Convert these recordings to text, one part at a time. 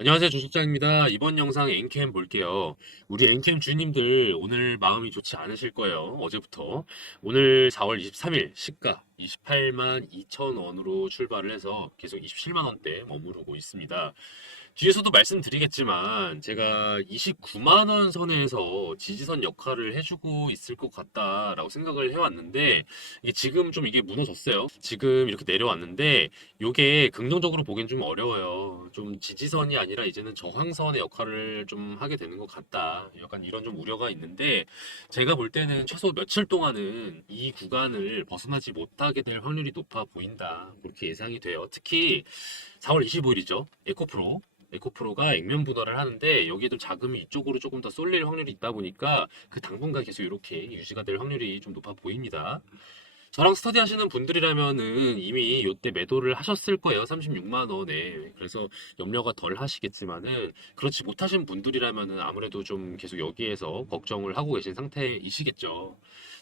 안녕하세요, 조실장입니다. 이번 영상 엔캠 볼게요. 우리 엔캠 주님들 오늘 마음이 좋지 않으실 거예요. 어제부터. 오늘 4월 23일 시가 28만 2천 원으로 출발을 해서 계속 27만 원대 머무르고 있습니다. 뒤에서도 말씀드리겠지만 제가 29만 원 선에서 지지선 역할을 해주고 있을 것 같다라고 생각을 해왔는데 이게 지금 좀 이게 무너졌어요. 지금 이렇게 내려왔는데 요게 긍정적으로 보기엔 좀 어려워요. 좀 지지선이 아니라 이제는 저항선의 역할을 좀 하게 되는 것 같다. 약간 이런 좀 우려가 있는데 제가 볼 때는 최소 며칠 동안은 이 구간을 벗어나지 못하게 될 확률이 높아 보인다. 그렇게 예상이 돼요. 특히 4월 25일이죠. 에코프로가 액면 분할을 하는데 여기에도 자금이 이쪽으로 조금 더 쏠릴 확률이 있다 보니까 그 당분간 계속 이렇게 유지가 될 확률이 좀 높아 보입니다. 저랑 스터디 하시는 분들이라면은 이미 이때 매도를 하셨을 거예요. 36만 원에. 그래서 염려가 덜 하시겠지만은 그렇지 못하신 분들이라면은 아무래도 좀 계속 여기에서 걱정을 하고 계신 상태이시겠죠.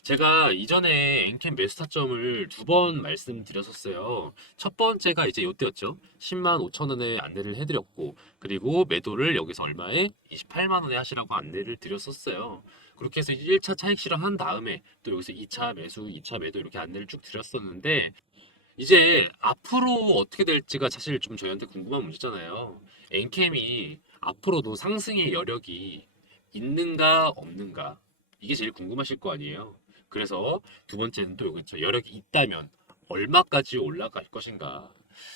제가 이전에 엔캠 매수 타점을 두 번 말씀드렸었어요. 첫 번째가 이제 이때였죠. 10만 5천 원에 안내를 해드렸고, 그리고 매도를 여기서 얼마에? 28만 원에 하시라고 안내를 드렸었어요. 그렇게 해서 1차 차익 실현한 다음에 또 여기서 2차 매수, 2차 매도 이렇게 안내를 쭉 드렸었는데 이제 앞으로 어떻게 될지가 사실 좀 저희한테 궁금한 문제잖아요. 엔캠이 앞으로도 상승의 여력이 있는가 없는가 이게 제일 궁금하실 거 아니에요. 그래서 두 번째는 또 여기 있죠. 여력이 있다면 얼마까지 올라갈 것인가.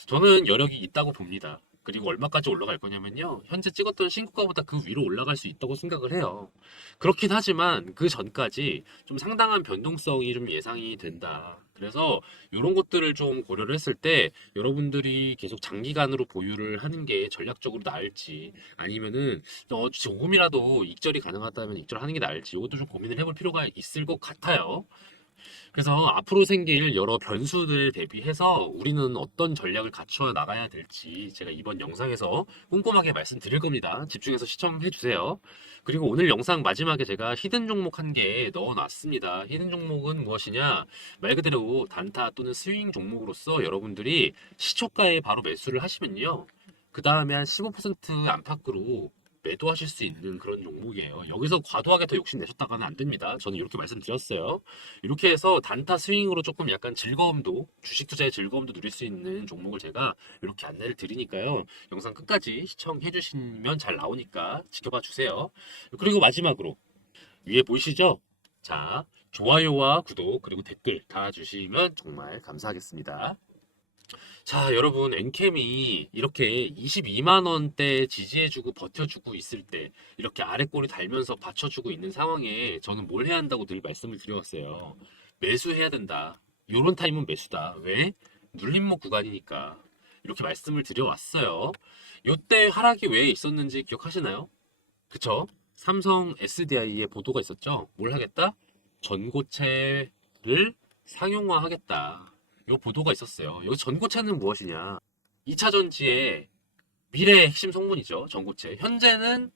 저는 여력이 있다고 봅니다. 그리고 얼마까지 올라갈 거냐면요. 현재 찍었던 신고가보다 그 위로 올라갈 수 있다고 생각을 해요. 그렇긴 하지만 그 전까지 좀 상당한 변동성이 좀 예상이 된다. 그래서 이런 것들을 좀 고려를 했을 때 여러분들이 계속 장기간으로 보유를 하는 게 전략적으로 나을지 아니면은 조금이라도 익절이 가능하다면 익절하는 게 나을지 이것도 좀 고민을 해볼 필요가 있을 것 같아요. 그래서 앞으로 생길 여러 변수들 대비해서 우리는 어떤 전략을 갖춰 나가야 될지 제가 이번 영상에서 꼼꼼하게 말씀드릴 겁니다. 집중해서 시청해 주세요. 그리고 오늘 영상 마지막에 제가 히든 종목 한 개 넣어 놨습니다. 히든 종목은 무엇이냐? 말 그대로 단타 또는 스윙 종목으로서 여러분들이 시초가에 바로 매수를 하시면요. 그 다음에 한 15% 안팎으로 매도하실 수 있는 그런 종목이에요. 여기서 과도하게 더 욕심내셨다가는 안 됩니다. 저는 이렇게 말씀드렸어요. 이렇게 해서 단타 스윙으로 조금 약간 즐거움도 주식 투자의 즐거움도 누릴 수 있는 종목을 제가 이렇게 안내를 드리니까요. 영상 끝까지 시청해 주시면 잘 나오니까 지켜봐 주세요. 그리고 마지막으로 위에 보이시죠? 자, 좋아요와 구독 그리고 댓글 달아주시면 정말 감사하겠습니다. 자, 여러분, 엔캠이 이렇게 22만 원대 지지해주고 버텨주고 있을 때, 이렇게 아래 꼬리 달면서 받쳐주고 있는 상황에 저는 뭘 해야 한다고 늘 말씀을 드려왔어요. 매수해야 된다. 요런 타임은 매수다. 왜? 눌림목 구간이니까. 이렇게 말씀을 드려왔어요. 요때 하락이 왜 있었는지 기억하시나요? 그쵸? 삼성 SDI의 보도가 있었죠? 뭘 하겠다? 전고체를 상용화하겠다. 요 보도가 있었어요. 여기 전고체는 무엇이냐? 2차 전지의 미래의 핵심 성분이죠. 전고체. 현재는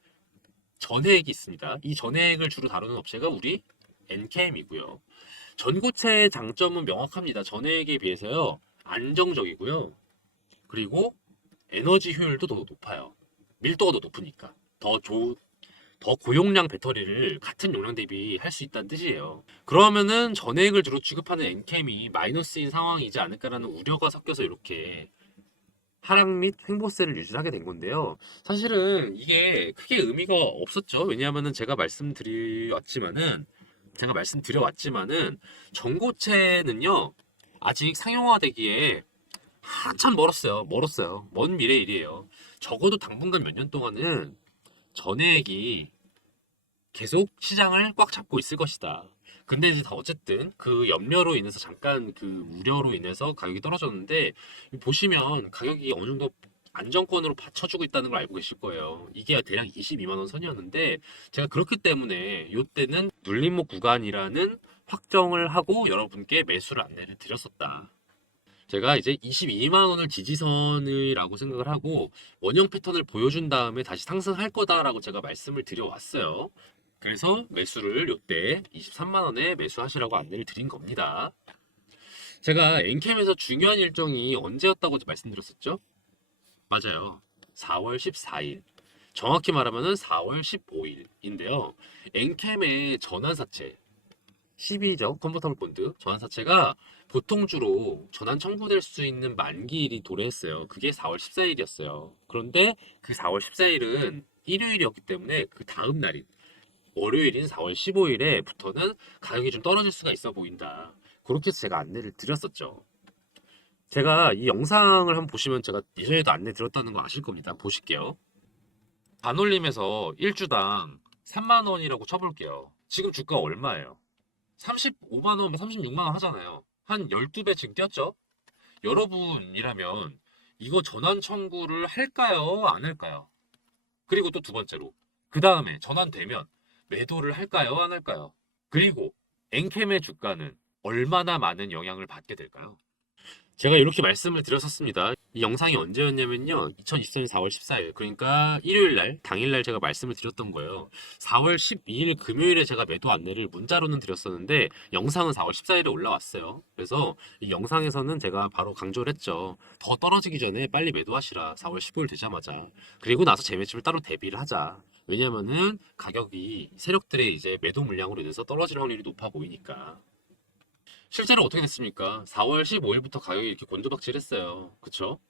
전해액이 있습니다. 이 전해액을 주로 다루는 업체가 우리 NKM이고요. 전고체의 장점은 명확합니다. 전해액에 비해서요. 안정적이고요. 그리고 에너지 효율도 더 높아요. 밀도가 더 높으니까. 더 고용량 배터리를 같은 용량 대비 할 수 있다는 뜻이에요. 그러면은 전액을 주로 취급하는 엔캠이 마이너스인 상황이지 않을까라는 우려가 섞여서 이렇게 하락 및 횡보세를 유지하게 된 건데요. 사실은 이게 크게 의미가 없었죠. 왜냐하면은 제가 말씀드려왔지만은 전고체는요 아직 상용화되기에 한참 멀었어요. 먼 미래 일이에요. 적어도 당분간 몇 년 동안은 전액이 계속 시장을 꽉 잡고 있을 것이다. 근데 이제 다 어쨌든 그 염려로 인해서 잠깐 그 우려로 인해서 가격이 떨어졌는데 보시면 가격이 어느 정도 안정권으로 받쳐주고 있다는 걸 알고 계실 거예요. 이게 대략 22만 원 선이었는데 제가 그렇기 때문에 이때는 눌림목 구간이라는 확정을 하고 여러분께 매수를 안내를 드렸었다. 제가 이제 22만 원을 지지선이라고 생각을 하고 원형 패턴을 보여준 다음에 다시 상승할 거다라고 제가 말씀을 드려왔어요. 그래서 매수를 요때 23만 원에 매수하시라고 안내를 드린 겁니다. 제가 엔캠에서 중요한 일정이 언제였다고 말씀드렸었죠? 맞아요. 4월 14일. 정확히 말하면은 4월 15일인데요. 엔캠의 전환사채 12죠. 컨버터블 본드 전환사채가 보통 주로 전환 청구될 수 있는 만기일이 도래했어요. 그게 4월 14일이었어요. 그런데 그 4월 14일은 일요일이었기 때문에 그 다음 날인 월요일인 4월 15일에부터는 가격이 좀 떨어질 수가 있어 보인다. 그렇게 해서 제가 안내를 드렸었죠. 제가 이 영상을 한번 보시면 제가 예전에도 안내 드렸다는 거 아실 겁니다. 보실게요. 반올림에서 1주당 3만 원이라고 쳐볼게요. 지금 주가 얼마예요? 35만 원, 36만 원 하잖아요. 한 12배 지금 뛰었죠? 여러분이라면 이거 전환 청구를 할까요? 안 할까요? 그리고 또 두 번째로 그 다음에 전환되면 매도를 할까요? 안 할까요? 그리고 엔캠의 주가는 얼마나 많은 영향을 받게 될까요? 제가 이렇게 말씀을 드렸었습니다. 이 영상이 언제였냐면요. 2024년 4월 14일. 그러니까 일요일 날, 당일 날 제가 말씀을 드렸던 거예요. 4월 12일 금요일에 제가 매도 안내를 문자로는 드렸었는데 영상은 4월 14일에 올라왔어요. 그래서 이 영상에서는 제가 바로 강조를 했죠. 더 떨어지기 전에 빨리 매도하시라. 4월 15일 되자마자. 그리고 나서 재매집을 따로 대비를 하자. 왜냐면은 가격이 세력들의 이제 매도 물량으로 인해서 떨어질 확률이 높아 보이니까. 실제로 어떻게 됐습니까? 4월 15일부터 가격이 이렇게 곤두박질했어요. 그쵸?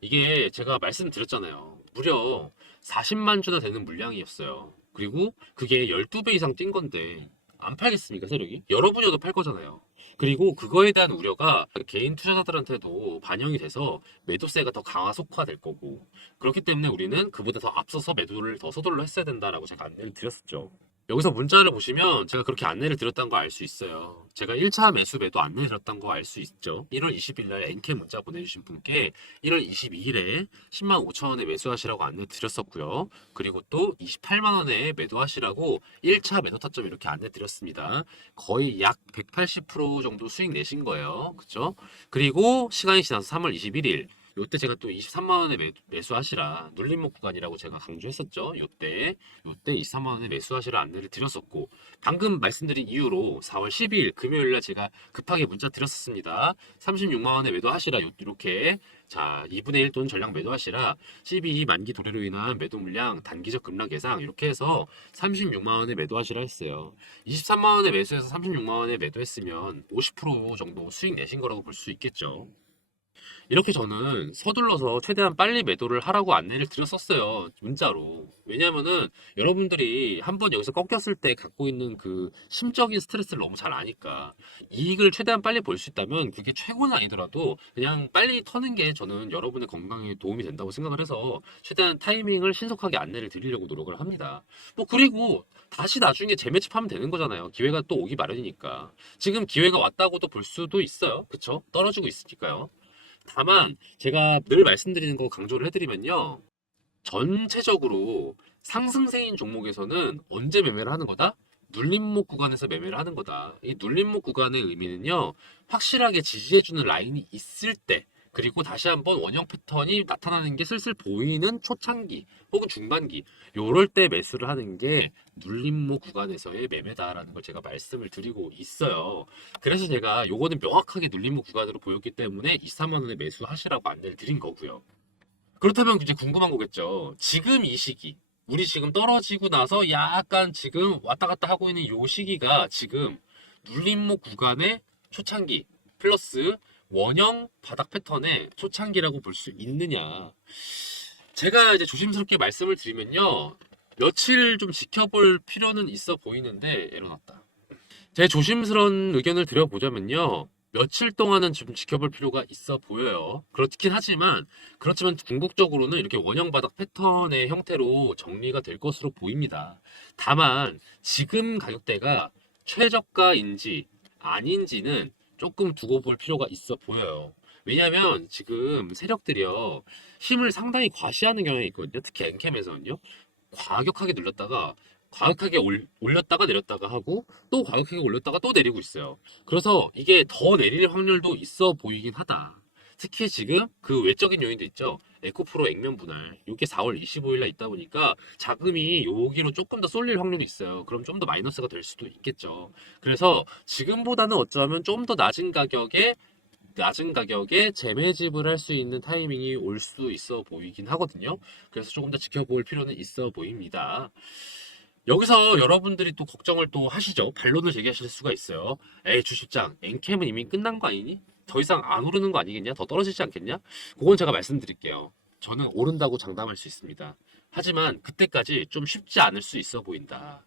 이게 제가 말씀드렸잖아요. 무려 40만 주나 되는 물량이었어요. 그리고 그게 12배 이상 뛴 건데 안 팔겠습니까, 세력이? 여러분이어도 팔 거잖아요. 그리고 그거에 대한 우려가 개인 투자자들한테도 반영이 돼서 매도세가 더 강화속화될 거고 그렇기 때문에 우리는 그보다 더 앞서서 매도를 더 서둘러 했어야 된다라고 제가 안내를 드렸었죠. 여기서 문자를 보시면 제가 그렇게 안내를 드렸다는 거 알 수 있어요. 제가 1차 매수 매도 안내 드렸다는 거 알 수 있죠. 1월 20일 날 엔캐 문자 보내주신 분께 1월 22일에 10만 5천 원에 매수하시라고 안내 드렸었고요. 그리고 또 28만 원에 매도하시라고 1차 매도 타점 이렇게 안내 드렸습니다. 거의 약 180% 정도 수익 내신 거예요. 그죠? 그리고 시간이 지나서 3월 21일 요때 제가 또 23만 원에 매수하시라 눌림목 구간이라고 제가 강조했었죠. 요때 23만 원에 매수하시라 안내를 드렸었고 방금 말씀드린 이유로 4월 12일 금요일 날 제가 급하게 문자 드렸었습니다. 36만 원에 매도하시라 이렇게 자 2분의 1 또는 전량 매도하시라 12 만기 도래로 인한 매도 물량 단기적 급락 예상 이렇게 해서 36만 원에 매도하시라 했어요. 23만 원에 매수해서 36만 원에 매도했으면 50% 정도 수익 내신 거라고 볼 수 있겠죠. 이렇게 저는 서둘러서 최대한 빨리 매도를 하라고 안내를 드렸었어요. 문자로. 왜냐면은 여러분들이 한번 여기서 꺾였을 때 갖고 있는 그 심적인 스트레스를 너무 잘 아니까 이익을 최대한 빨리 볼 수 있다면 그게 최고는 아니더라도 그냥 빨리 터는 게 저는 여러분의 건강에 도움이 된다고 생각을 해서 최대한 타이밍을 신속하게 안내를 드리려고 노력을 합니다. 뭐 그리고 다시 나중에 재매집하면 되는 거잖아요. 기회가 또 오기 마련이니까. 지금 기회가 왔다고도 볼 수도 있어요. 그쵸? 떨어지고 있으니까요. 다만 제가 늘 말씀드리는 거 강조를 해드리면요. 전체적으로 상승세인 종목에서는 언제 매매를 하는 거다? 눌림목 구간에서 매매를 하는 거다. 이 눌림목 구간의 의미는요. 확실하게 지지해주는 라인이 있을 때 그리고 다시 한번 원형 패턴이 나타나는 게 슬슬 보이는 초창기 혹은 중반기 요럴 때 매수를 하는 게 눌림목 구간에서의 매매다라는 걸 제가 말씀을 드리고 있어요. 그래서 제가 요거는 명확하게 눌림목 구간으로 보였기 때문에 23만 원에 매수하시라고 안내를 드린 거고요. 그렇다면 이제 궁금한 거겠죠. 지금 이 시기 우리 지금 떨어지고 나서 약간 지금 왔다 갔다 하고 있는 요 시기가 지금 눌림목 구간의 초창기 플러스 원형 바닥 패턴의 초창기라고 볼 수 있느냐. 제가 이제 조심스럽게 말씀을 드리면요. 며칠 좀 지켜볼 필요는 있어 보이는데 에러났다. 제 조심스러운 의견을 드려보자면요. 며칠 동안은 좀 지켜볼 필요가 있어 보여요. 그렇지만 궁극적으로는 이렇게 원형 바닥 패턴의 형태로 정리가 될 것으로 보입니다. 다만 지금 가격대가 최저가인지 아닌지는 조금 두고 볼 필요가 있어 보여요. 왜냐면 지금 세력들이요. 힘을 상당히 과시하는 경향이 있거든요. 특히 엔캠에서는요. 과격하게 눌렀다가 과격하게 올렸다가 내렸다가 하고 또 과격하게 올렸다가 또 내리고 있어요. 그래서 이게 더 내릴 확률도 있어 보이긴 하다. 특히 지금 그 외적인 요인도 있죠. 에코프로 액면 분할. 이게 4월 25일 날 있다 보니까 자금이 여기로 조금 더 쏠릴 확률도 있어요. 그럼 좀 더 마이너스가 될 수도 있겠죠. 그래서 지금보다는 어쩌면 좀 더 낮은 가격에 낮은 가격에 재매집을 할 수 있는 타이밍이 올 수 있어 보이긴 하거든요. 그래서 조금 더 지켜볼 필요는 있어 보입니다. 여기서 여러분들이 또 걱정을 또 하시죠. 반론을 제기하실 수가 있어요. 에이, 주식장, 엔캠은 이미 끝난 거 아니니? 더 이상 안 오르는 거 아니겠냐? 더 떨어지지 않겠냐? 그건 제가 말씀드릴게요. 저는 오른다고 장담할 수 있습니다. 하지만 그때까지 좀 쉽지 않을 수 있어 보인다.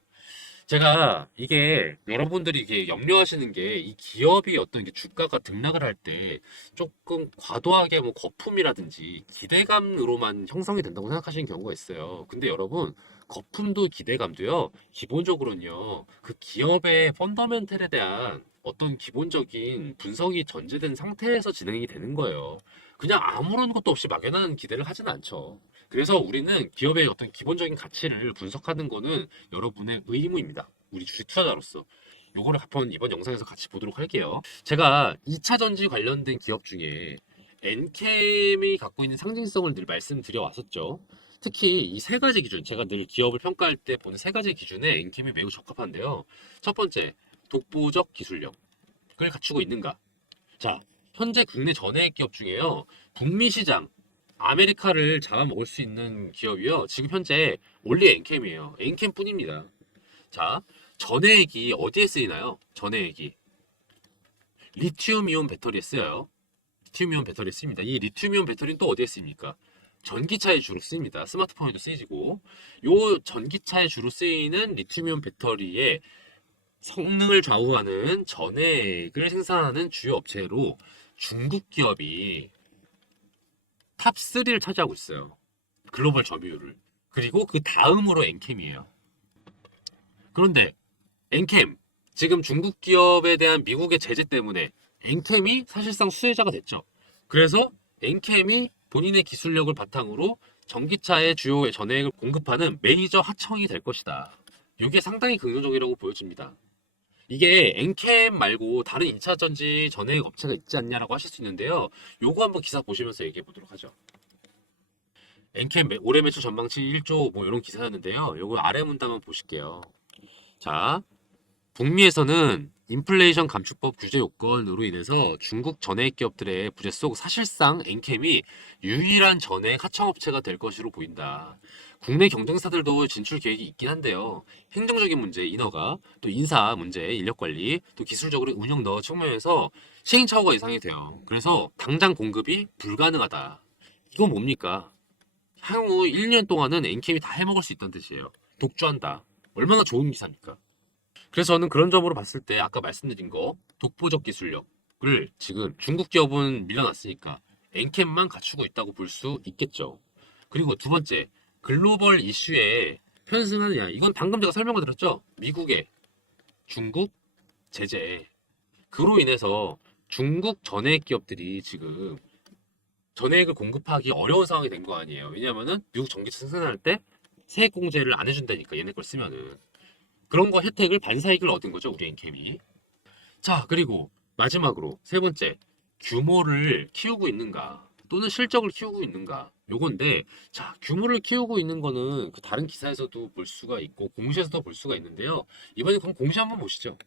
제가 이게 여러분들이 이게 염려하시는 게 이 기업이 어떤 게 주가가 등락을 할 때 조금 과도하게 뭐 거품이라든지 기대감으로만 형성이 된다고 생각하시는 경우가 있어요. 근데 여러분, 거품도 기대감도요, 기본적으로는요, 그 기업의 펀더멘털에 대한 어떤 기본적인 분석이 전제된 상태에서 진행이 되는 거예요. 그냥 아무런 것도 없이 막연한 기대를 하지는 않죠. 그래서 우리는 기업의 어떤 기본적인 가치를 분석하는 거는 여러분의 의무입니다. 우리 주식 투자자로서. 요거를 한번 이번 영상에서 같이 보도록 할게요. 제가 2차 전지 관련된 기업 중에 엔캠이 갖고 있는 상징성을 늘 말씀드려 왔었죠. 특히 이 세 가지 기준, 제가 늘 기업을 평가할 때 보는 세 가지 기준에 엔캠이 매우 적합한데요. 첫 번째, 독보적 기술력을 갖추고 있는가? 자, 현재 국내 전해액 기업 중에요. 북미 시장, 아메리카를 잡아먹을 수 있는 기업이요. 지금 현재 올리 엔캠이에요. 엔캠 뿐입니다. 자, 전해액이 어디에 쓰이나요? 전해액이 리튬이온 배터리에 쓰여요. 리튬이온 배터리에 쓰입니다. 이 리튬이온 배터리는 또 어디에 쓰입니까? 전기차에 주로 쓰입니다. 스마트폰에도 쓰이고, 요 전기차에 주로 쓰이는 리튬이온 배터리의 성능을 좌우하는 전해액을 생산하는 주요 업체로 중국 기업이 탑3를 차지하고 있어요. 글로벌 점유율을. 그리고 그 다음으로 엔캠이에요. 그런데 엔캠, 지금 중국 기업에 대한 미국의 제재 때문에 엔캠이 사실상 수혜자가 됐죠. 그래서 엔캠이 본인의 기술력을 바탕으로 전기차의 주요 전해액을 공급하는 메이저 하청이 될 것이다. 이게 상당히 긍정적이라고 보여집니다. 이게 엔캠 말고 다른 2차 전지 전해액 업체가 있지 않냐라고 하실 수 있는데요. 요거 한번 기사 보시면서 얘기해 보도록 하죠. 엔캠 올해 매출 전망치 1조 뭐 이런 기사였는데요. 요거 아래 문단만 보실게요. 자, 북미에서는 인플레이션 감축법 규제 요건으로 인해서 중국 전해액 기업들의 부재 속 사실상 엔캠이 유일한 전해액 하청업체가 될 것으로 보인다. 국내 경쟁사들도 진출 계획이 있긴 한데요. 행정적인 문제, 인허가, 또 인사 문제, 인력 관리, 또 기술적으로 운영 너 측면에서 시행착오가 예상이 돼요. 그래서 당장 공급이 불가능하다. 이건 뭡니까? 향후 1년 동안은 엔캠이 다 해먹을 수 있다는 뜻이에요. 독주한다. 얼마나 좋은 기사입니까? 그래서 저는 그런 점으로 봤을 때 아까 말씀드린 거 독보적 기술력을 지금 중국 기업은 밀려났으니까 엔캠만 갖추고 있다고 볼 수 있겠죠. 그리고 두 번째, 글로벌 이슈에 편승하느냐. 이건 방금 제가 설명을 드렸죠. 미국의 중국 제재. 그로 인해서 중국 전해액 기업들이 지금 전해액을 공급하기 어려운 상황이 된 거 아니에요. 왜냐면은 미국 전기차 생산할 때 세액 공제를 안 해준다니까, 얘네 걸 쓰면은. 그런 거 혜택을 반사이익을 얻은 거죠, 우리 엔캠이. 자, 그리고 마지막으로 세 번째, 규모를 키우고 있는가 또는 실적을 키우고 있는가, 요건데, 자, 규모를 키우고 있는 거는 그 다른 기사에서도 볼 수가 있고 공시에서도 볼 수가 있는데요. 이번에 그럼 공시 한번 보시죠.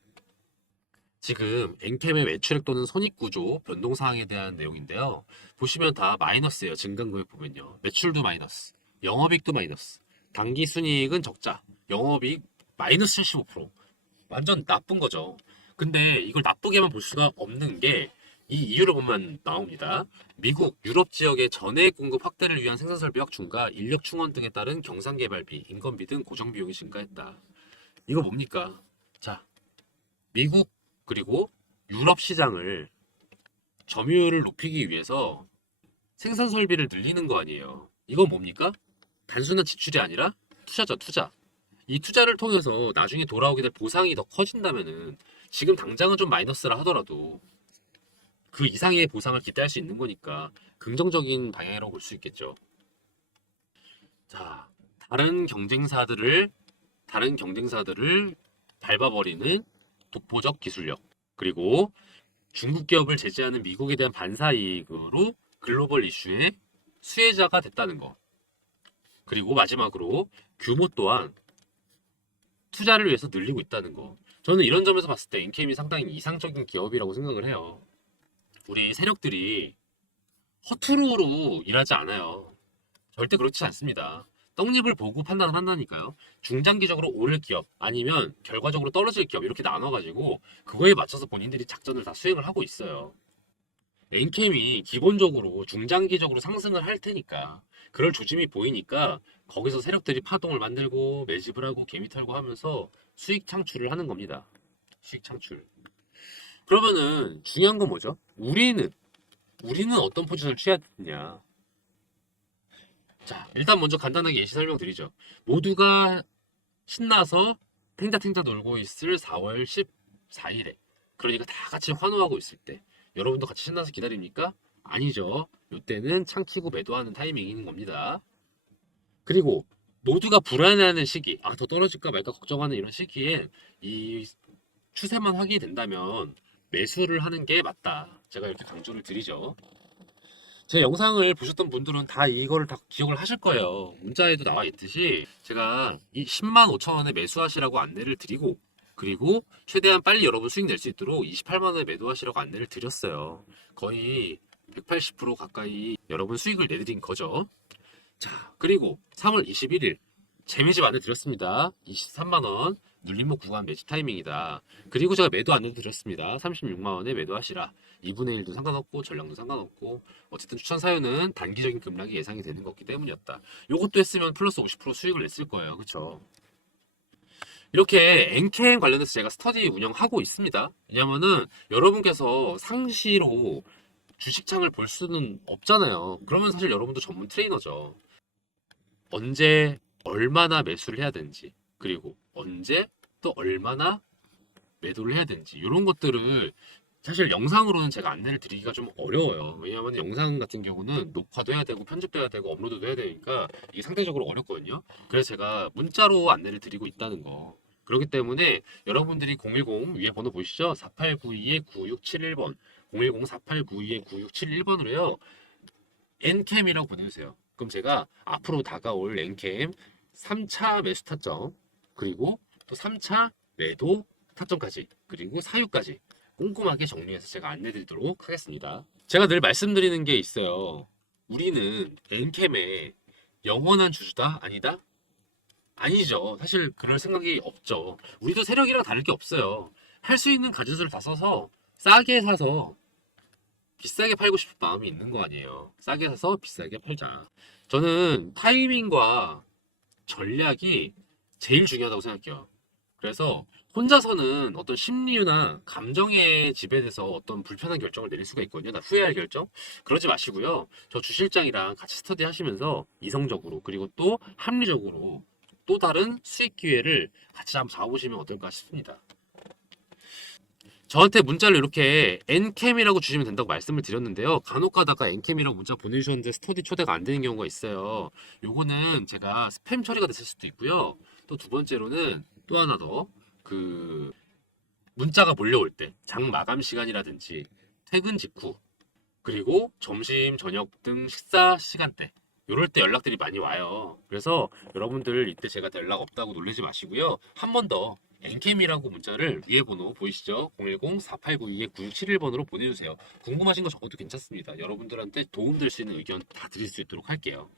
지금 엔캠의 매출액 또는 손익구조 변동 사항에 대한 내용인데요. 보시면 다 마이너스예요. 증감금액 보면요. 매출도 마이너스, 영업이익도 마이너스, 당기순이익은 적자, 영업이익 마이너스 75%. 완전 나쁜 거죠. 근데 이걸 나쁘게만 볼 수가 없는 게 이 이유를 보면 나옵니다. 미국, 유럽 지역의 전해액 공급 확대를 위한 생산 설비 확충과 인력 충원 등에 따른 경상 개발비, 인건비 등 고정 비용이 증가했다. 이거 뭡니까? 자, 미국 그리고 유럽 시장을 점유율을 높이기 위해서 생산 설비를 늘리는 거 아니에요. 이건 뭡니까? 단순한 지출이 아니라 투자죠, 투자. 이 투자를 통해서 나중에 돌아오게 될 보상이 더 커진다면은 지금 당장은 좀 마이너스라 하더라도 그 이상의 보상을 기대할 수 있는 거니까 긍정적인 방향이라고 볼 수 있겠죠. 자, 다른 경쟁사들을 밟아버리는 독보적 기술력, 그리고 중국 기업을 제재하는 미국에 대한 반사이익으로 글로벌 이슈의 수혜자가 됐다는 거. 그리고 마지막으로 규모 또한 투자를 위해서 늘리고 있다는 거. 저는 이런 점에서 봤을 때 엔캠이 상당히 이상적인 기업이라고 생각을 해요. 우리 세력들이 허투루로 일하지 않아요. 절대 그렇지 않습니다. 떡잎을 보고 판단을 한다니까요. 중장기적으로 오를 기업 아니면 결과적으로 떨어질 기업 이렇게 나눠가지고 그거에 맞춰서 본인들이 작전을 다 수행을 하고 있어요. 엔캠이 기본적으로 중장기적으로 상승을 할 테니까 그럴 조짐이 보이니까 거기서 세력들이 파동을 만들고 매집을 하고 개미 털고 하면서 수익 창출을 하는 겁니다. 수익 창출. 그러면은 중요한 건 뭐죠? 우리는 어떤 포지션을 취해야 되냐? 자, 일단 먼저 간단하게 예시 설명드리죠. 모두가 신나서 탱자탱자 놀고 있을 4월 14일에 그러니까 다 같이 환호하고 있을 때 여러분도 같이 신나서 기다립니까? 아니죠. 이때는 창치고 매도하는 타이밍인 겁니다. 그리고 모두가 불안해하는 시기, 더 떨어질까 말까 걱정하는 이런 시기에 이 추세만 하게 된다면 매수를 하는 게 맞다. 제가 이렇게 강조를 드리죠. 제 영상을 보셨던 분들은 다 이거를 다 기억을 하실 거예요. 문자에도 나와 있듯이 제가 이 10만 5천 원에 매수하시라고 안내를 드리고 그리고 최대한 빨리 여러분 수익 낼 수 있도록 28만 원에 매도하시라고 안내를 드렸어요. 거의 180% 가까이 여러분 수익을 내드린 거죠. 자, 그리고 3월 21일 재매집 안내 드렸습니다. 23만 원 눌림목 구간 매집 타이밍이다. 그리고 제가 매도 안내 드렸습니다. 36만 원에 매도하시라. 2분의 1도 상관없고 전량도 상관없고 어쨌든 추천 사유는 단기적인 급락이 예상이 되는 거기 때문이었다. 요것도 했으면 플러스 50% 수익을 냈을 거예요. 그렇죠? 이렇게 엔캠 관련해서 제가 스터디 운영하고 있습니다. 왜냐면은 여러분께서 상시로 주식창을 볼 수는 없잖아요. 그러면 사실 여러분도 전문 트레이너죠. 언제 얼마나 매수를 해야 되는지 그리고 언제 또 얼마나 매도를 해야 되는지 이런 것들을 사실 영상으로는 제가 안내를 드리기가 좀 어려워요. 왜냐하면 영상 같은 경우는 녹화도 해야 되고 편집도 해야 되고 업로드도 해야 되니까 이게 상대적으로 어렵거든요. 그래서 제가 문자로 안내를 드리고 있다는 거. 그렇기 때문에 여러분들이 010 위에 번호 보이시죠? 4892-9671번 010-4892-9671번으로요. 엔캠이라고 보내주세요. 그럼 제가 앞으로 다가올 엔캠 3차 매수 타점 그리고 또 3차 매도 타점까지 그리고 사유까지 꼼꼼하게 정리해서 제가 안내드리도록 하겠습니다. 제가 늘 말씀드리는 게 있어요. 우리는 엔캠의 영원한 주주다? 아니다? 아니죠. 사실 그럴 생각이 없죠. 우리도 세력이랑 다를 게 없어요. 할 수 있는 가짓수를 다 써서 싸게 사서 비싸게 팔고 싶은 마음이 있는 거 아니에요. 싸게 사서 비싸게 팔자. 저는 타이밍과 전략이 제일 중요하다고 생각해요. 그래서 혼자서는 어떤 심리나 감정에 지배돼서 어떤 불편한 결정을 내릴 수가 있거든요. 나 후회할 결정? 그러지 마시고요. 저 주실장이랑 같이 스터디 하시면서 이성적으로 그리고 또 합리적으로 또 다른 수익 기회를 같이 한번 잡아보시면 어떨까 싶습니다. 저한테 문자를 이렇게 엔캠이라고 주시면 된다고 말씀을 드렸는데요. 간혹 가다가 엔캠이라고 문자 보내주셨는데 스터디 초대가 안 되는 경우가 있어요. 요거는 제가 스팸 처리가 됐을 수도 있고요. 또 두 번째로는 또 하나 더 문자가 몰려올 때 장 마감 시간이라든지 퇴근 직후 그리고 점심 저녁 등 식사 시간대 요럴 때 연락들이 많이 와요. 그래서 여러분들 이때 제가 연락 없다고 놀라지 마시고요. 한 번 더 엔캠이라고 문자를 위에 번호 보이시죠? 010-4892-9671번으로 보내주세요. 궁금하신 거 적어도 괜찮습니다. 여러분들한테 도움될 수 있는 의견 다 드릴 수 있도록 할게요.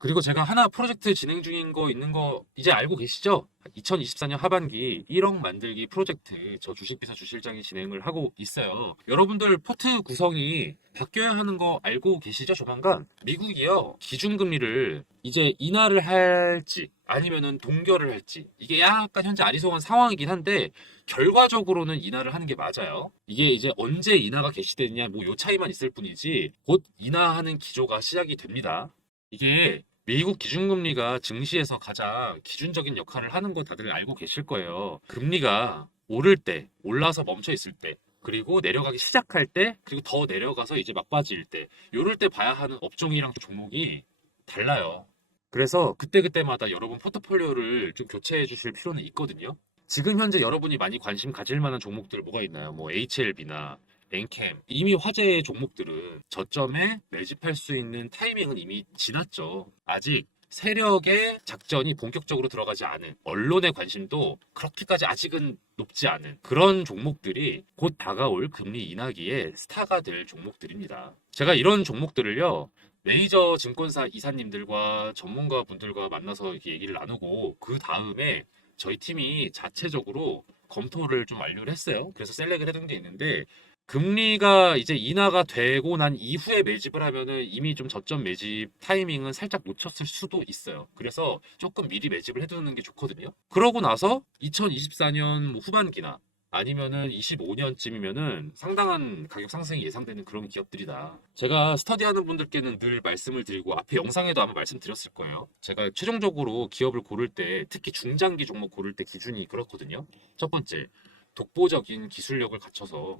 그리고 제가 하나 프로젝트 진행 중인 거 있는 거 이제 알고 계시죠? 2024년 하반기 1억 만들기 프로젝트 저 주식비서 주실장이 진행을 하고 있어요. 여러분들 포트 구성이 바뀌어야 하는 거 알고 계시죠? 조만간 미국이요 기준금리를 이제 인하를 할지 아니면은 동결을 할지 이게 약간 현재 아리송한 상황이긴 한데 결과적으로는 인하를 하는 게 맞아요. 이게 이제 언제 인하가 개시되느냐 뭐 요 차이만 있을 뿐이지 곧 인하하는 기조가 시작이 됩니다. 이게 미국 기준금리가 증시에서 가장 기준적인 역할을 하는 거 다들 알고 계실 거예요. 금리가 오를 때, 올라서 멈춰 있을 때, 그리고 내려가기 시작할 때, 그리고 더 내려가서 이제 막바지일 때, 요럴 때 봐야 하는 업종이랑 종목이 달라요. 그래서 그때그때마다 여러분 포트폴리오를 좀 교체해 주실 필요는 있거든요. 지금 현재 여러분이 많이 관심 가질 만한 종목들 뭐가 있나요? 뭐 HLB나 엔캠 이미 화제의 종목들은 저점에 매집할 수 있는 타이밍은 이미 지났죠. 아직 세력의 작전이 본격적으로 들어가지 않은, 언론의 관심도 그렇게까지 아직은 높지 않은 그런 종목들이 곧 다가올 금리 인하기에 스타가 될 종목들입니다. 제가 이런 종목들을요, 메이저 증권사 이사님들과 전문가 분들과 만나서 이렇게 얘기를 나누고 그 다음에 저희 팀이 자체적으로 검토를 좀 완료를 했어요. 그래서 셀렉을 해둔 게 있는데, 금리가 이제 인하가 되고 난 이후에 매집을 하면은 이미 좀 저점 매집 타이밍은 살짝 놓쳤을 수도 있어요. 그래서 조금 미리 매집을 해두는 게 좋거든요. 그러고 나서 2024년 후반기나 아니면은 25년쯤이면은 상당한 가격 상승이 예상되는 그런 기업들이다. 제가 스터디하는 분들께는 늘 말씀을 드리고 앞에 영상에도 아마 말씀드렸을 거예요. 제가 최종적으로 기업을 고를 때, 특히 중장기 종목 고를 때 기준이 그렇거든요. 첫 번째, 독보적인 기술력을 갖춰서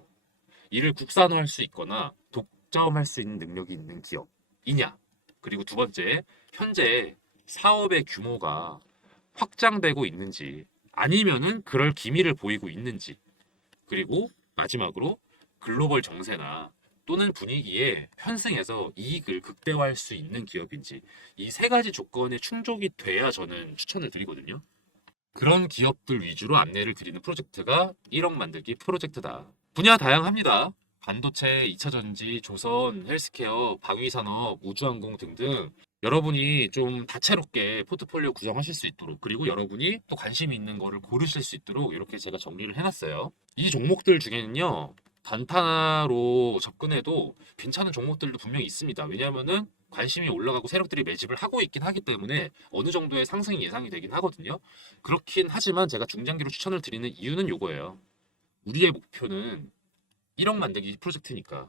이를 국산화할 수 있거나 독점할 수 있는 능력이 있는 기업이냐. 그리고 두 번째, 현재 사업의 규모가 확장되고 있는지, 아니면은 그럴 기미를 보이고 있는지, 그리고 마지막으로 글로벌 정세나 또는 분위기에 편승해서 이익을 극대화할 수 있는 기업인지, 이 세 가지 조건에 충족이 돼야 저는 추천을 드리거든요. 그런 기업들 위주로 안내를 드리는 프로젝트가 1억 만들기 프로젝트다. 분야 다양합니다. 반도체, 2차 전지, 조선, 헬스케어, 방위산업, 우주항공 등등, 여러분이 좀 다채롭게 포트폴리오 구성하실 수 있도록, 그리고 여러분이 또 관심 있는 거를 고르실 수 있도록 이렇게 제가 정리를 해놨어요. 이 종목들 중에는요, 단타로 접근해도 괜찮은 종목들도 분명히 있습니다. 왜냐하면은 관심이 올라가고 세력들이 매집을 하고 있긴 하기 때문에 어느 정도의 상승이 예상이 되긴 하거든요. 그렇긴 하지만 제가 중장기로 추천을 드리는 이유는 요거예요. 우리의 목표는 1억 만들기 프로젝트니까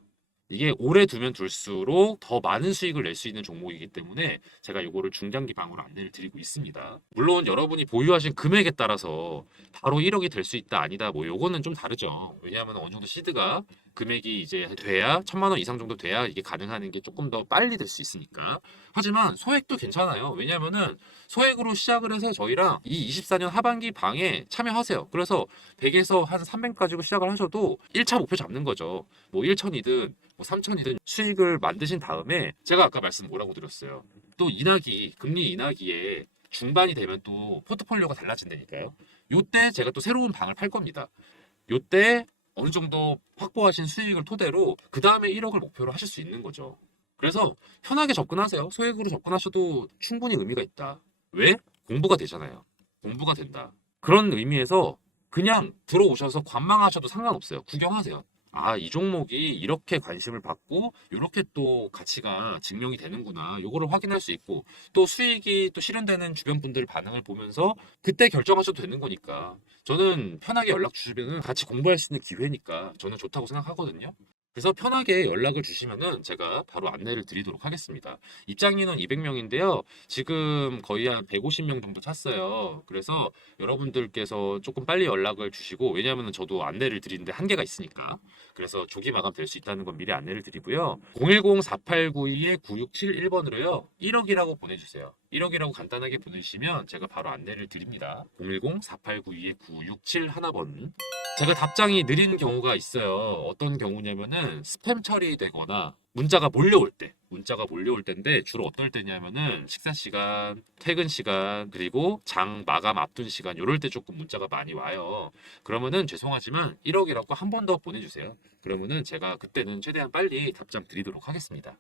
이게 오래 두면 둘수록 더 많은 수익을 낼 수 있는 종목이기 때문에 제가 이거를 중장기 방으로 안내를 드리고 있습니다. 물론 여러분이 보유하신 금액에 따라서 바로 1억이 될 수 있다 아니다, 뭐 요거는 좀 다르죠. 왜냐하면 어느 정도 시드가 금액이 이제 돼야 1,000만 원 이상 정도 돼야 이게 가능한 게 조금 더 빨리 될 수 있으니까. 하지만 소액도 괜찮아요. 왜냐하면은 소액으로 시작을 해서 저희랑 이 24년 하반기 방에 참여하세요. 그래서 100에서 한 300 가지고 시작을 하셔도 1차 목표 잡는 거죠. 뭐 1천이든 뭐 3천이든 수익을 만드신 다음에, 제가 아까 말씀 뭐라고 드렸어요. 또 인하기, 금리 인하기에 중반이 되면 또 포트폴리오가 달라진다니까요. 요때 제가 또 새로운 방을 팔 겁니다. 요때 어느 정도 확보하신 수익을 토대로 그 다음에 1억을 목표로 하실 수 있는 거죠. 그래서 편하게 접근하세요. 소액으로 접근하셔도 충분히 의미가 있다. 왜? 공부가 되잖아요. 공부가 된다. 그런 의미에서 그냥 들어오셔서 관망하셔도 상관없어요. 구경하세요. 아, 이 종목이 이렇게 관심을 받고 이렇게 또 가치가 증명이 되는구나. 요거를 확인할 수 있고, 또 수익이 또 실현되는 주변 분들 반응을 보면서 그때 결정하셔도 되는 거니까. 저는 편하게 연락 주시면 같이 공부할 수 있는 기회니까 저는 좋다고 생각하거든요. 그래서 편하게 연락을 주시면은 제가 바로 안내를 드리도록 하겠습니다. 입장 인원 200명인데요. 지금 거의 한 150명 정도 찼어요. 그래서 여러분들께서 조금 빨리 연락을 주시고, 왜냐하면 저도 안내를 드리는데 한계가 있으니까. 그래서 조기 마감 될 수 있다는 건 미리 안내를 드리고요. 010-4892-9671번으로요. 1억이라고 보내주세요. 1억이라고 간단하게 보내주시면 제가 바로 안내를 드립니다. 010-4892-9671번. 제가 답장이 느린 경우가 있어요. 어떤 경우냐면은 스팸 처리되거나 문자가 몰려올 때인데, 주로 어떨 때냐면은 식사 시간, 퇴근 시간, 그리고 장 마감 앞둔 시간, 요럴 때 조금 문자가 많이 와요. 그러면은 죄송하지만 1억이라고 한 번 더 보내주세요. 그러면은 제가 그때는 최대한 빨리 답장 드리도록 하겠습니다.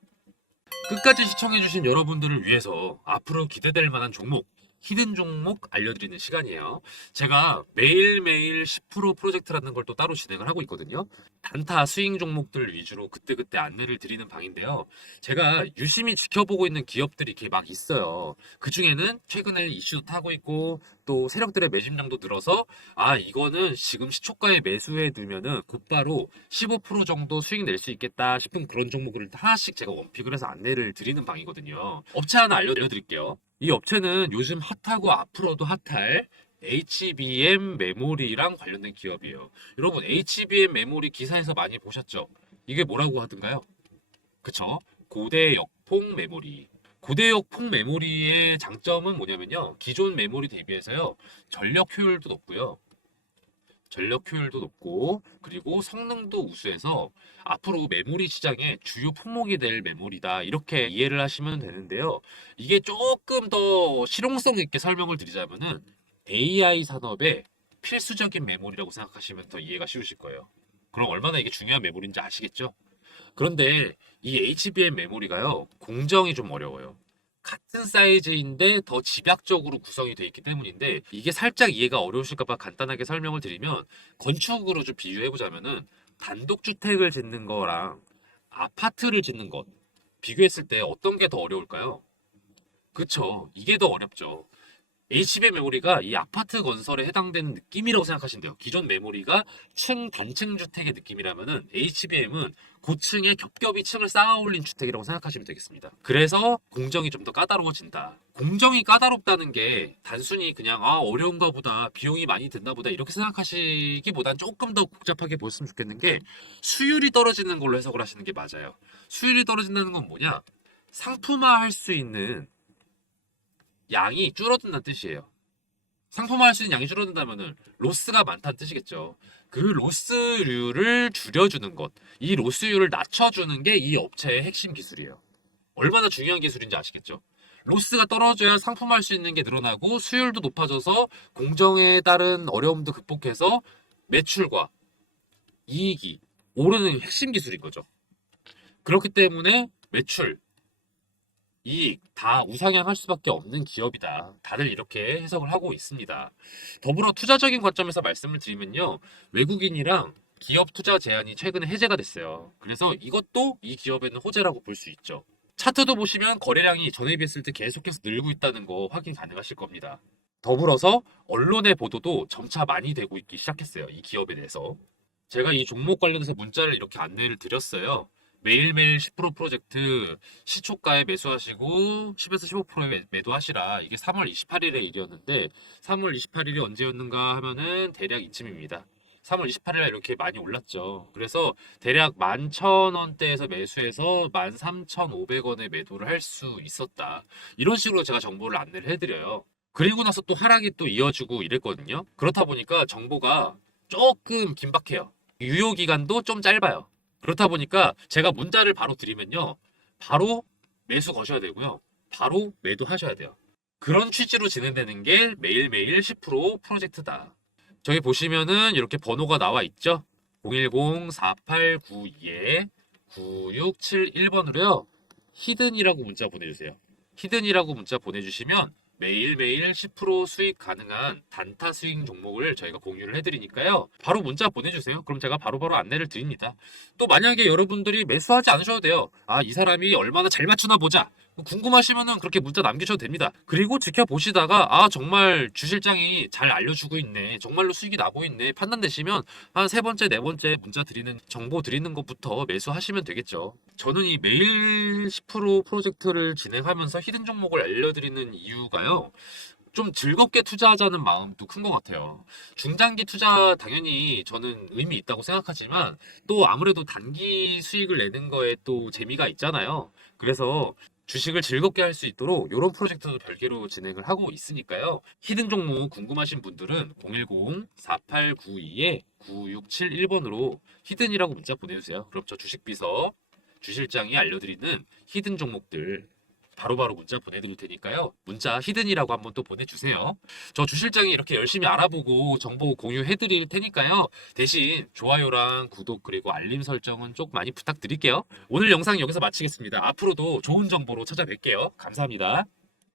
끝까지 시청해주신 여러분들을 위해서 앞으로 기대될 만한 종목, 히든 종목 알려드리는 시간이에요. 제가 매일매일 10% 프로젝트라는 걸 또 따로 진행을 하고 있거든요. 단타 스윙 종목들 위주로 그때그때 안내를 드리는 방인데요. 제가 유심히 지켜보고 있는 기업들이 이렇게 막 있어요. 그 중에는 최근에 이슈도 타고 있고 또 세력들의 매집량도 늘어서, 아, 이거는 지금 시초가에 매수해 두면은 곧바로 15% 정도 수익 낼 수 있겠다 싶은 그런 종목을 하나씩 제가 원픽을 해서 안내를 드리는 방이거든요. 업체 하나 알려드릴게요. 이 업체는 요즘 핫하고 앞으로도 핫할 HBM 메모리랑 관련된 기업이에요. 여러분, HBM 메모리 기사에서 많이 보셨죠? 이게 뭐라고 하던가요? 그쵸? 고대역폭 메모리. 고대역폭 메모리의 장점은 뭐냐면요, 기존 메모리 대비해서요, 전력 효율도 높고요, 전력 효율도 높고 그리고 성능도 우수해서 앞으로 메모리 시장의 주요 품목이 될 메모리다 이렇게 이해를 하시면 되는데요. 이게 조금 더 실용성 있게 설명을 드리자면은 AI 산업의 필수적인 메모리라고 생각하시면 더 이해가 쉬우실 거예요. 그럼 얼마나 이게 중요한 메모리인지 아시겠죠? 그런데 이 HBM 메모리가요, 공정이 좀 어려워요. 같은 사이즈인데 더 집약적으로 구성이 되어 있기 때문인데 이게 살짝 이해가 어려우실까 봐 간단하게 설명을 드리면 건축으로 좀 비유해 보자면은 단독주택을 짓는 거랑 아파트를 짓는 것 비교했을 때 어떤 게 더 어려울까요? 그쵸. 이게 더 어렵죠. HBM 메모리가 이 아파트 건설에 해당되는 느낌이라고 생각하시면 돼요. 기존 메모리가 단층 주택의 느낌이라면은 HBM은 고층에 겹겹이 층을 쌓아 올린 주택이라고 생각하시면 되겠습니다. 그래서 공정이 좀 더 까다로워진다. 공정이 까다롭다는 게 단순히 그냥 어려운가 보다, 비용이 많이 든다 보다 이렇게 생각하시기보단 조금 더 복잡하게 보셨으면 좋겠는 게 수율이 떨어지는 걸로 해석을 하시는 게 맞아요. 수율이 떨어진다는 건 뭐냐? 상품화할 수 있는 양이 줄어든다는 뜻이에요. 상품화할 수 있는 양이 줄어든다면은 로스가 많다는 뜻이겠죠. 그 로스율을 줄여주는 것, 이 로스율을 낮춰주는 게 이 업체의 핵심 기술이에요. 얼마나 중요한 기술인지 아시겠죠? 로스가 떨어져야 상품화할 수 있는 게 늘어나고 수율도 높아져서 공정에 따른 어려움도 극복해서 매출과 이익이 오르는 핵심 기술인 거죠. 그렇기 때문에 매출, 이익 다 우상향할 수밖에 없는 기업이다. 다들 이렇게 해석을 하고 있습니다. 더불어 투자적인 관점에서 말씀을 드리면요. 외국인이랑 기업 투자 제한이 최근에 해제가 됐어요. 그래서 이것도 이 기업에는 호재라고 볼 수 있죠. 차트도 보시면 거래량이 전에 비했을 때 계속해서 늘고 있다는 거 확인 가능하실 겁니다. 더불어서 언론의 보도도 점차 많이 되고 있기 시작했어요. 이 기업에 대해서. 제가 이 종목 관련해서 문자를 이렇게 안내를 드렸어요. 매일매일 10% 프로젝트 시초가에 매수하시고 10에서 15%에 매도하시라. 이게 3월 28일의 일이었는데 3월 28일이 언제였는가 하면은 대략 이쯤입니다. 3월 28일 이렇게 많이 올랐죠. 그래서 대략 11,000원대에서 매수해서 13,500원에 매도를 할 수 있었다. 이런 식으로 제가 정보를 안내를 해드려요. 그리고 나서 또 하락이 또 이어지고 이랬거든요. 그렇다 보니까 정보가 조금 긴박해요. 유효 기간도 좀 짧아요. 그렇다 보니까 제가 문자를 바로 드리면요. 바로 매수 거셔야 되고요. 바로 매도하셔야 돼요. 그런 취지로 진행되는 게 매일매일 10% 프로젝트다. 저기 보시면은 이렇게 번호가 나와 있죠. 010-4892-9671번으로요. 히든이라고 문자 보내주세요. 히든이라고 문자 보내주시면 매일매일 10% 수익 가능한 단타 스윙 종목을 저희가 공유를 해드리니까요. 바로 문자 보내주세요. 그럼 제가 바로바로 안내를 드립니다. 또 만약에 여러분들이 매수하지 않으셔도 돼요. 이 사람이 얼마나 잘 맞추나 보자. 궁금하시면은 그렇게 문자 남기셔도 됩니다. 그리고 지켜보시다가 정말 주실장이 잘 알려주고 있네. 정말로 수익이 나고 있네. 판단되시면 한 세 번째, 네 번째 문자 드리는 정보 드리는 것부터 매수하시면 되겠죠. 저는 이 매일 10% 프로젝트를 진행하면서 히든 종목을 알려드리는 이유가요. 좀 즐겁게 투자하자는 마음도 큰 것 같아요. 중장기 투자 당연히 저는 의미 있다고 생각하지만 또 아무래도 단기 수익을 내는 거에 또 재미가 있잖아요. 그래서 주식을 즐겁게 할 수 있도록 이런 프로젝트도 별개로 진행을 하고 있으니까요. 히든 종목 궁금하신 분들은 010-4892-9671번으로 히든이라고 문자 보내주세요. 그럼 저 주식비서 주실장이 알려드리는 히든 종목들 바로바로 문자 보내드릴 테니까요. 문자 히든이라고 한번 또 보내주세요. 저 주실장이 이렇게 열심히 알아보고 정보 공유해드릴 테니까요. 대신 좋아요랑 구독 그리고 알림 설정은 좀 많이 부탁드릴게요. 오늘 영상 여기서 마치겠습니다. 앞으로도 좋은 정보로 찾아뵐게요. 감사합니다.